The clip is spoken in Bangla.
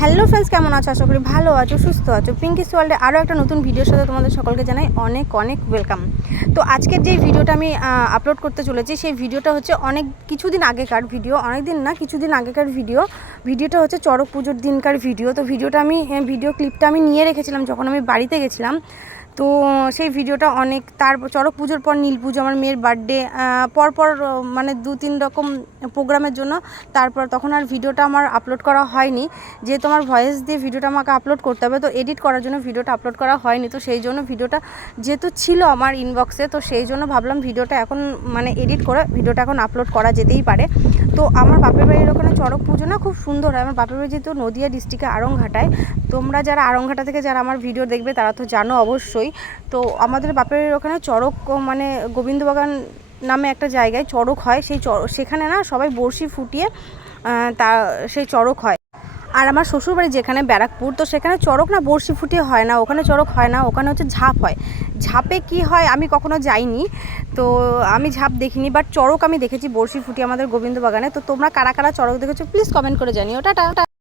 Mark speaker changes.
Speaker 1: হ্যালো ফ্রেন্ডস কেমন আছো? আশা করি ভালো আছো, সুস্থ আছো। পিঙ্কিস ওয়ার্ল্ডে আরও একটা নতুন ভিডিওর সাথে তোমাদের সকলকে জানাই অনেক অনেক ওয়েলকাম তো আজকের যে ভিডিওটা আমি আপলোড করতে চলেছি, সেই ভিডিওটা হচ্ছে অনেক, কিছুদিন আগেকার ভিডিও অনেক দিন না, কিছুদিন আগেকার ভিডিও ভিডিওটা হচ্ছে চড়ক পুজোর দিনকার ভিডিও তো ভিডিওটা আমি ভিডিও ক্লিপটা আমি নিয়ে রেখেছিলাম যখন আমি বাড়িতে গেছিলাম। তো সেই ভিডিওটা অনেক, তার চড়ক পুজোর পর নীল পুজো, আমার মেয়ের বার্থডে পরপর মানে দু তিন রকম প্রোগ্রামের জন্য, তারপর তখন আর ভিডিওটা আমার আপলোড করা হয়নি। যেহেতু আমার ভয়েস দিয়ে ভিডিওটা আমাকে আপলোড করতে হবে, তো এডিট করার জন্য ভিডিওটা আপলোড করা হয়নি। তো সেই জন্য ভিডিওটা যেহেতু ছিল আমার ইনবক্সে তো সেই জন্য ভাবলাম ভিডিওটা এখন মানে এডিট করে ভিডিওটা এখন আপলোড করা যেতেই পারে। তো আমার বাপের বাড়ির ওখানে চড়ক পুজো না খুব সুন্দর হয়। আমার বাপের বাড়ি যেহেতু নদিয়া ডিস্ট্রিক্টে আড়ংঘাটায় তোমরা যারা আড়ংঘাটা থেকে যারা আমার ভিডিও দেখবে, তারা তো জানো অবশ্যই তো আমাদের বাপের ওখানে চড়ক মানে গোবিন্দবাগান নামে একটা জায়গায় চড়ক হয়। সেই সেখানে না সবাই বড়শি ফুটিয়ে তা, সেই চড়ক হয়। আর আমার শ্বশুরবাড়ি যেখানে ব্যারাকপুর, তো সেখানে চড়ক না বড়শি ফুটিয়ে হয় না, ওখানে চড়ক হয় না, ওখানে হচ্ছে ঝাঁপ হয়। ঝাঁপে কি হয় আমি কখনো যাইনি, তো আমি ঝাঁপ দেখিনি বাট চড়ক আমি দেখেছি বড়শি ফুটিয়ে আমাদের গোবিন্দ বাগানে তো তোমরা কারা কারা চড়ক দেখেছ প্লিজ কমেন্ট করে জানিও। টাটা।